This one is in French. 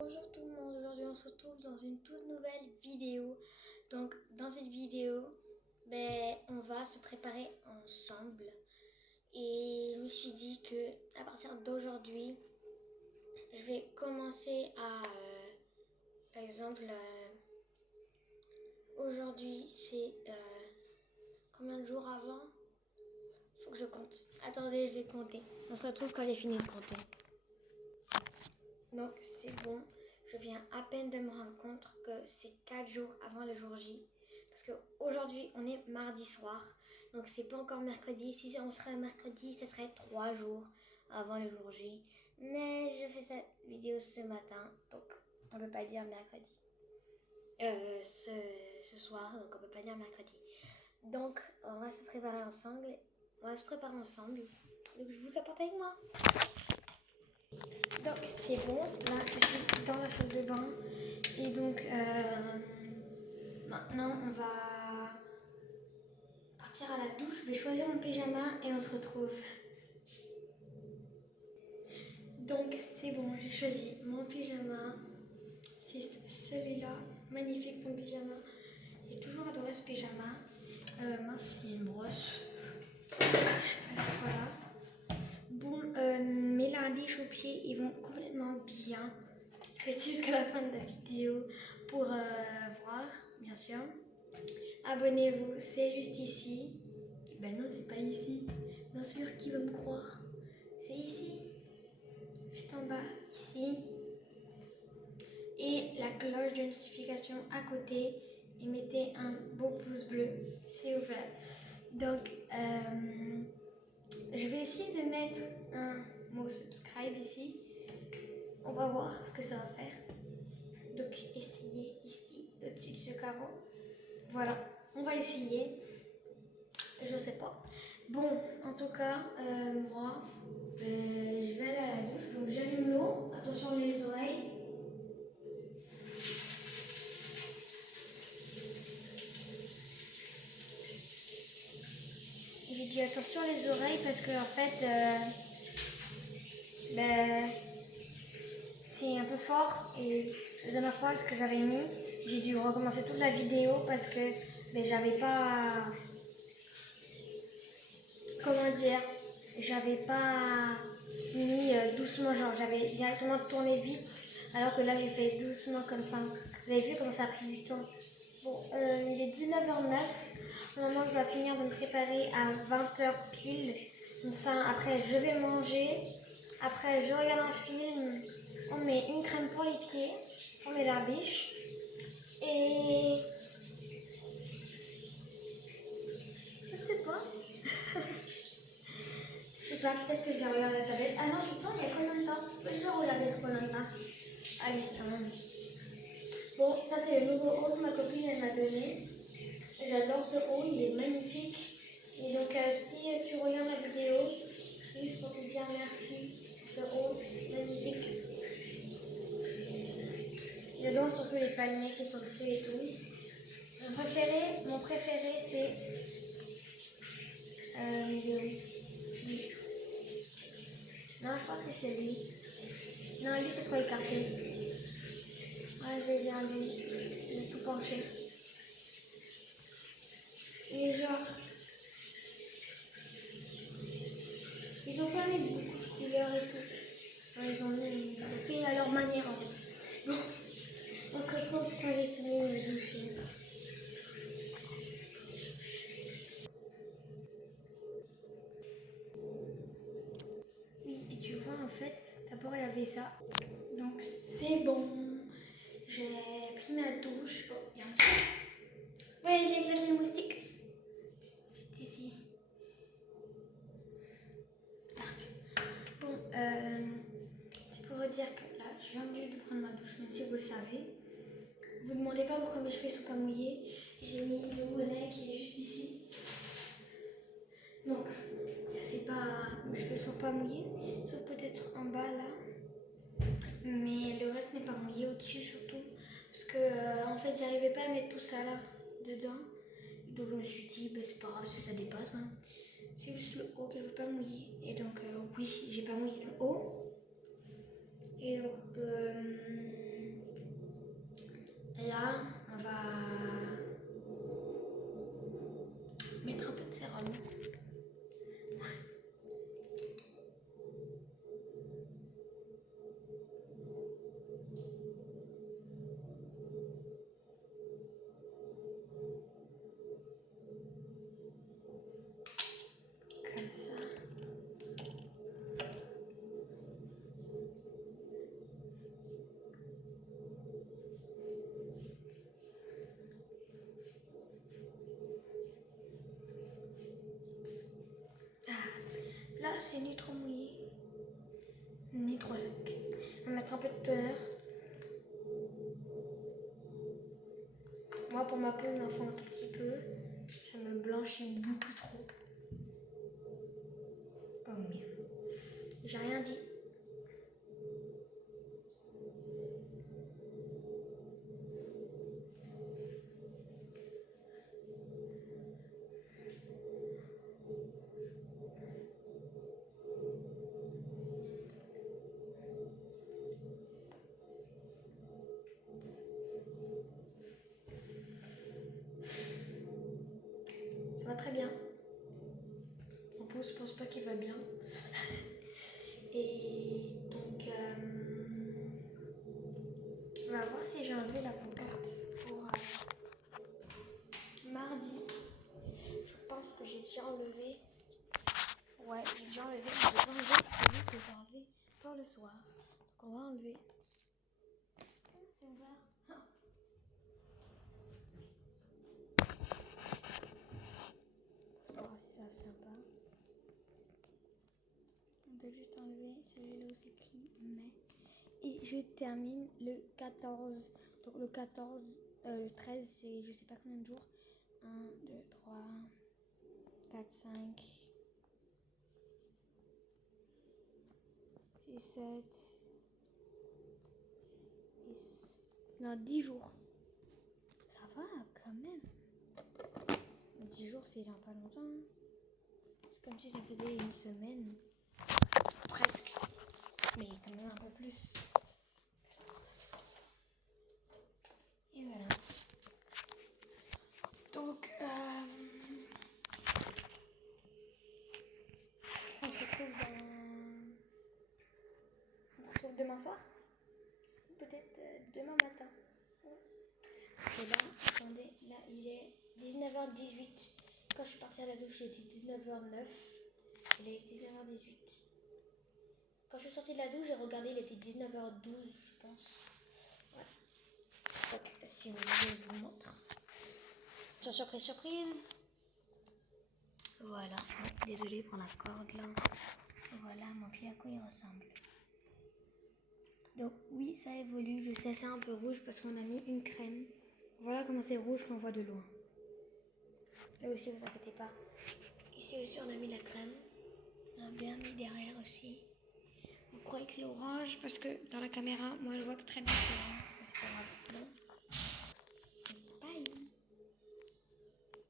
Bonjour tout le monde, aujourd'hui on se retrouve dans une toute nouvelle vidéo. Donc dans cette vidéo, on va se préparer ensemble. Et je me suis dit que à partir d'aujourd'hui, je vais commencer à, par exemple, aujourd'hui c'est combien de jours avant? Faut que je compte. Attendez, je vais compter. On se retrouve quand j'ai fini de compter. Donc c'est bon, je viens à peine de me rendre compte que c'est 4 jours avant le jour J. Parce qu'aujourd'hui on est mardi soir, donc c'est pas encore mercredi. Si on serait mercredi, ce serait 3 jours avant le jour J. Mais je fais cette vidéo ce matin, donc on peut pas dire mercredi. Ce soir, donc on peut pas dire mercredi. Donc on va se préparer ensemble. Donc je vous apporte avec moi. Donc c'est bon, là je suis dans la salle de bain et donc maintenant on va partir à la douche. Je vais choisir mon pyjama et on se retrouve. Donc c'est bon, j'ai choisi mon pyjama. C'est celui-là, magnifique mon pyjama. J'ai toujours adoré ce pyjama. Mince, il y a une brosse. Voilà. Bon, mes larbiches aux pieds, ils vont complètement bien. Restez jusqu'à la fin de la vidéo pour voir, bien sûr. Abonnez-vous, c'est juste ici. Ben non, c'est pas ici. Bien sûr, qui va me croire? C'est ici. Juste en bas, ici. Et la cloche de notification à côté. Et mettez un beau pouce bleu, s'il vous plaît. Donc, je vais essayer de mettre un mot subscribe ici. On va voir ce que ça va faire. Donc, essayez ici, au-dessus de ce carreau. Voilà, on va essayer. Je sais pas. Bon, en tout cas, moi, je vais aller à la douche. Donc, j'allume l'eau. Attention les oreilles. J'ai dit attention les oreilles parce que, en fait, c'est un peu fort. Et la dernière fois que j'avais mis, j'ai dû recommencer toute la vidéo parce que j'avais pas. Comment dire? J'avais pas mis doucement, genre j'avais directement tourné vite, alors que là j'ai fait doucement comme ça. Vous avez vu comment ça a pris du temps? Bon, il est 19h09. Maintenant je dois finir de me préparer à 20h pile. Comme ça, après je vais manger. Après je regarde un film. On met une crème pour les pieds. On met la biche. Et je sais pas. Je sais pas, peut-être que je vais regarder la tablette. Ah non, je sens, il y a combien de temps? Je vais regarder combien de temps. Allez, quand même. Bon, ça c'est le nouveau haut que ma copine elle m'a donné. J'adore ce haut, il est magnifique. Et donc, si tu regardes la vidéo, juste pour te dire merci, ce haut magnifique. J'adore surtout les paniers qui sont dessus et tout. Mon préféré c'est. Lui. Non, je crois que c'est lui. Non, lui c'est trop écarté. Ouais, je vais bien lui. Il est tout penché. Et genre, ils ont pas mis beaucoup de couleurs et tout. Enfin, ils ont fait à leur manière en fait. Bon, on se retrouve quand j'ai fini de me doucher. Oui, et tu vois en fait, d'abord il y avait ça. Donc c'est bon. J'ai pris ma douche. Oh, il y a un... Ouais, j'ai éclaté le moustique. Juste ici. Bon, c'est pour vous dire que là, je viens juste de prendre ma douche, même si vous le savez. Vous ne demandez pas pourquoi mes cheveux ne sont pas mouillés. J'ai mis le bonnet qui est juste ici. Donc, c'est pas, mes cheveux ne sont pas mouillés, sauf peut-être en bas là. Mais le reste n'est pas mouillé, au-dessus surtout. Parce que, en fait, j'arrivais pas à mettre tout ça là, dedans. Donc, je me suis dit, c'est pas grave si ça dépasse. Hein. C'est juste le haut que je veux pas mouiller. Et donc, oui, j'ai pas mouillé le haut. Et donc, toner. Moi, pour ma peau, il m'en faut un tout petit peu. Ça me blanchit beaucoup trop. Oh merde. J'ai rien dit. Ça va très bien. En plus, je pense pas qu'il va bien. Et donc, on va voir si j'ai enlevé la pancarte pour mardi. Je pense que j'ai déjà enlevé. Ouais, j'ai déjà enlevé. Mais j'ai pas enlevé celui que j'ai enlevé pour le soir. Donc, on va enlever. C'est ouvert. On va voir si ça se sympa. On peut juste enlever celui-là où c'est écrit mai. Et je termine le 14. Donc le 14, le 13, c'est je sais pas combien de jours. 1, 2, 3, 4, 5, 6, 7, 10. Non, 10 jours. Ça va quand même. 10 jours, c'est dans pas longtemps. C'est comme si ça faisait une semaine. Presque. Mais quand même un peu plus. Et voilà. Donc, on se retrouve demain soir. Peut-être demain matin. Et là, attendez, là il est 19h18. Quand je suis partie à la douche, il était 19h09. Il est 19h18. Quand je suis sortie de la douche, j'ai regardé, il était 19h12, je pense. Voilà. Donc, si vous voulez, je vous montre. Surprise, surprise. Voilà. Désolée pour la corde là. Voilà mon pied à quoi il ressemble. Donc oui, ça évolue. Je sais, c'est un peu rouge parce qu'on a mis une crème. Voilà comment c'est rouge qu'on voit de loin. Là aussi, vous inquiétez pas. Ici aussi, on a mis la crème. On a bien mis derrière aussi. Vous croyez que c'est orange parce que dans la caméra, moi je vois que très bien c'est orange. C'est pas grave.